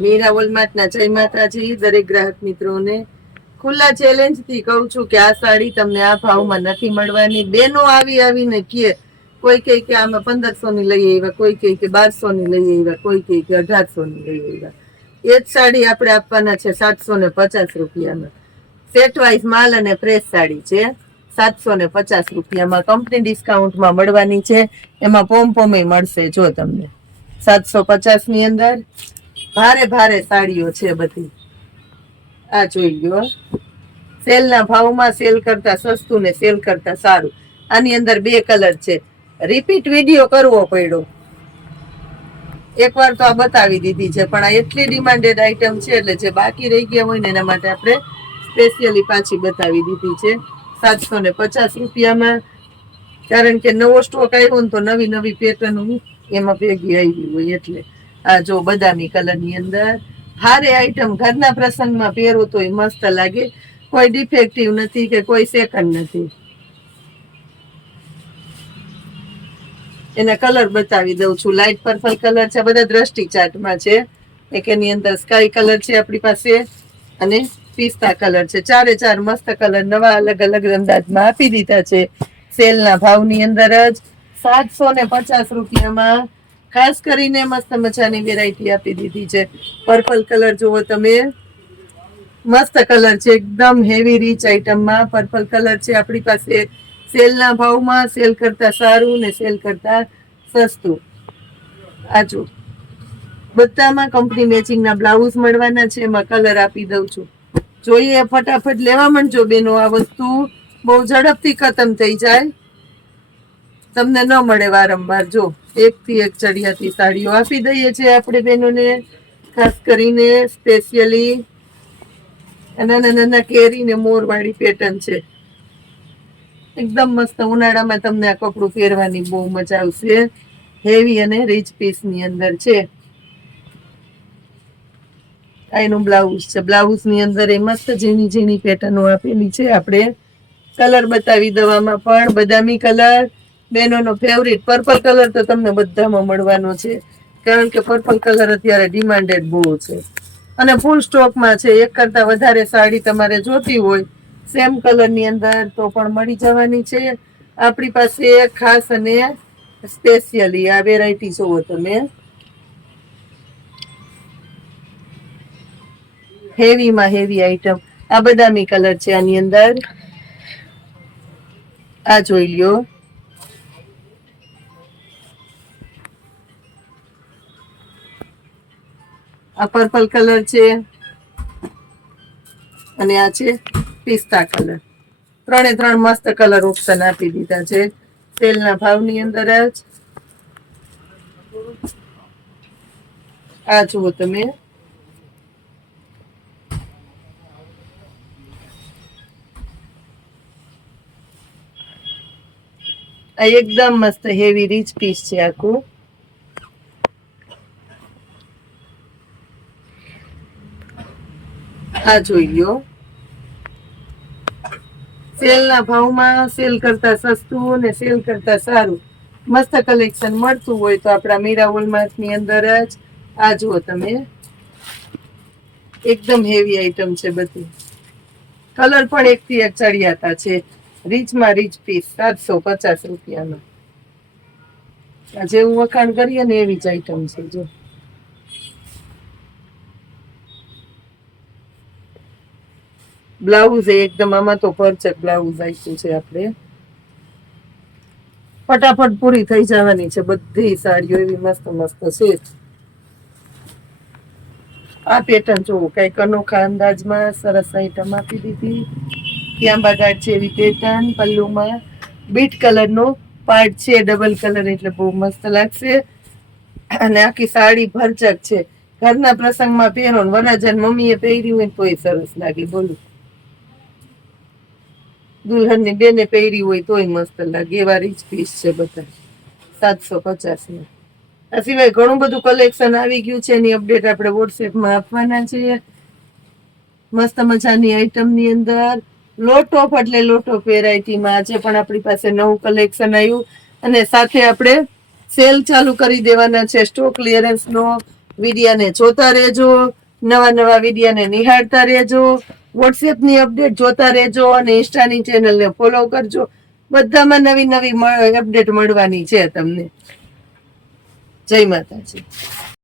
મીરા વોલમાર્ટના જય માતાજી દરેક ગ્રાહક મિત્રોને ખુલ્લા ચેલેન્જ થી કહું છું કે આ સાડી તમને આ ભાવમાં નથી મળવાની. બેનો આવીને કહે, કોઈ કહે કે આમાં 1500 ની લઈ આવ્યા, કોઈ કહે કે 1200 ની લઈ આવ્યા, કોઈ કહે કે 1800 ની લઈ આવ્યા. એ જ સાડી આપણે આપવાના છે 750 રૂપિયામાં. સેટ વાઇઝ માલ અને પ્રેસ સાડી છે 750 રૂપિયામાં. કંપની ડિસ્કાઉન્ટમાં મળવાની છે. એમાં પોમ મળશે. જો તમને 750 ની અંદર ભારે સાડીઓ છે બધી. આ જોઈ લો, સેલના ભાવમાં સેલ કરતા સસ્તું ને સેલ કરતા સારું. આની અંદર 2 કલર છે. રિપીટ વિડીયો કરવો પડ્યો. એકવાર તો આ બતાવી દીધી છે, પણ આ એટલી ડિમાન્ડેડ આઈટમ છે એટલે જે બાકી રહી ગયા હોય ને એના માટે આપણે સ્પેશિયલી પાછી બતાવી દીધી છે 750 રૂપિયામાં. કારણ કે નવો સ્ટોક આવ્યો ને તો નવી પેટર્ન એમાં ભેગી આવી હોય એટલે. આ જો બદામી કલરની અંદર ભારે આઈટમ, ઘરના પ્રસંગમાં પહેરો તો મસ્ત લાગે. કોઈ ડિફેક્ટિવ નથી કે કોઈ સેકન્ડ નથી. એના કલર બતાવી દઉં છું. લાઇટ પર્પલ કલર છે, બધા દ્રષ્ટિ ચાર્ટમાં છે. એક એની અંદર સ્કાય કલર છે આપણી પાસે અને પિસ્તા કલર છે. 4 મસ્ત કલર નવા અલગ અંદાજમાં આપી દીધા છે સેલના ભાવની અંદર જ 750 રૂપિયામાં. ખાસ કરીને મસ્ત મજાની વેરાયટી આપી દીધી છે. પર્પલ કલર જુઓ તમે, મસ્ત કલર છે, એકદમ હેવી રીચ આઈટમમાં પર્પલ કલર છે આપણી પાસે. સેલના ભાવમાં સેલ કરતા સારું ને સેલ કરતા સસ્તું. આજો બધામાં કંપની મેચિંગના બ્લાઉઝ મળવાના છે. એમાં કલર આપી દઉં છું. જોઈએ ફટાફટ લેવા માંડજો બેનો. આ વસ્તુ બહુ ઝડપથી ખતમ થઈ જાય, તમને ન મળે વારંવાર. જો એકથી એક ચડિયાતી સાડીઓ આપી દઈએ છીએ આપણે બહેનોને. ખાસ કરીને સ્પેશિયલી નાના કેરી ને મોર વાળી પેટર્ન છે. એકદમ મસ્ત. ઉનાળામાં તમને આ કપડું પહેરવાની બહુ મજા આવશે. હેવી અને રીચ પીસ ની અંદર છે. એનું બ્લાઉઝ છે. બ્લાઉઝ ની અંદર એ મસ્ત ઝીણી પેટર્નો આપેલી છે. આપણે કલર બતાવી દવામાં પણ બદામી કલર, બેનોનો ફેવરિટ પર્પલ કલર તો તમને બધામાં મળવાનો છે. કારણ કે પર્પલ કલર અત્યારે ડિમાન્ડેડ બહુ છે અને ફૂલ સ્ટોકમાં છે. એક કરતા વધારે સાડી તમારે જોતી હોય સેમ કલર ની અંદર તો પણ મળી જવાની છે આપણી પાસે. ખાસ અને સ્પેશિયલી આ વેરાયટી જોવો તમે. હેવીમાં હેવી આઈટમ. આ બદામી કલર છે આની અંદર. આ જોઈ લ્યો. આ પર્પલ કલર છે અને આ છે પિસ્તા કલર. 3 મસ્ત કલર ઓપ્શન આપી દીધા છે સેલના ભાવની અંદર જ. આ જુઓ તમે. આ એકદમ મસ્ત હેવી રીચ પીસ છે આખું. આ જોઈ લો. સેલના ભાવમાં સેલ કરતા સસ્તું ને સેલ કરતા સારું મસ્ત કલેક્શન મળતું હોય તો આપણા મીરા વોલમાર્ટ ની અંદર જ. આ જુઓ તમે, એકદમ હેવી આઈટમ છે બધી. કલર પણ એકથી એક ચડિયાતા છે. રીચમાં રીચ પીસ 750 રૂપિયામાં. જેવું વખાણ કરીએ ને એવી જ આઈટમ છે. જો બ્લાઉઝ એકદમ આમાં તો પરચક બ્લાઉઝ આપ્યું છે આપણે. ફટાફટ પૂરી થઈ જવાની છે બધી સાડીઓ. એવી મસ્ત છે. આ પેટર્ન જોવું, કઈક અનોખા અંદાજમાં સરસ આઈટમ આપી દીધી. ત્યાં બગાડ છે એવી પેટર્ન. પલ્લુમાં બીટ કલર નો પાર્ટ છે, ડબલ કલર, એટલે બહુ મસ્ત લાગશે. અને આખી સાડી ભરચક છે. ઘરના પ્રસંગમાં પહેરો, વરરાજાની મમ્મીએ પહેરી હોય તોય સરસ લાગે. બોલું, દુલ્હનની બેને પહેરી હોય તોય મસ્ત લાગે. એવા રીચ પીસ છે બધા 750 ના. આ સિવાય ઘણું બધું કલેક્શન આવી ગયું છે. એની અપડેટ આપણે વોટ્સએપમાં આપવાના છીએ. મસ્ત મજાની આઈટમ ની અંદર લોટ ઓફ એટલે લોટ ઓફ વેરાયટીમાં આજે પણ આપણી પાસે નવું કલેક્શન આવ્યું અને સાથે આપણે સેલ ચાલુ કરી દેવાના છે સ્ટોક ક્લિયરન્સ નો. વિડિયાને જોતા રહેજો, નવા નવા વિડિયાને નિહાળતા રહેજો, વોટ્સએપ ની અપડેટ જોતા રહેજો અને ઇન્સ્ટાની ચેનલને ફોલો કરજો. બધામાં નવી નવી અપડેટ મળવાની છે તમને. જય માતાજી.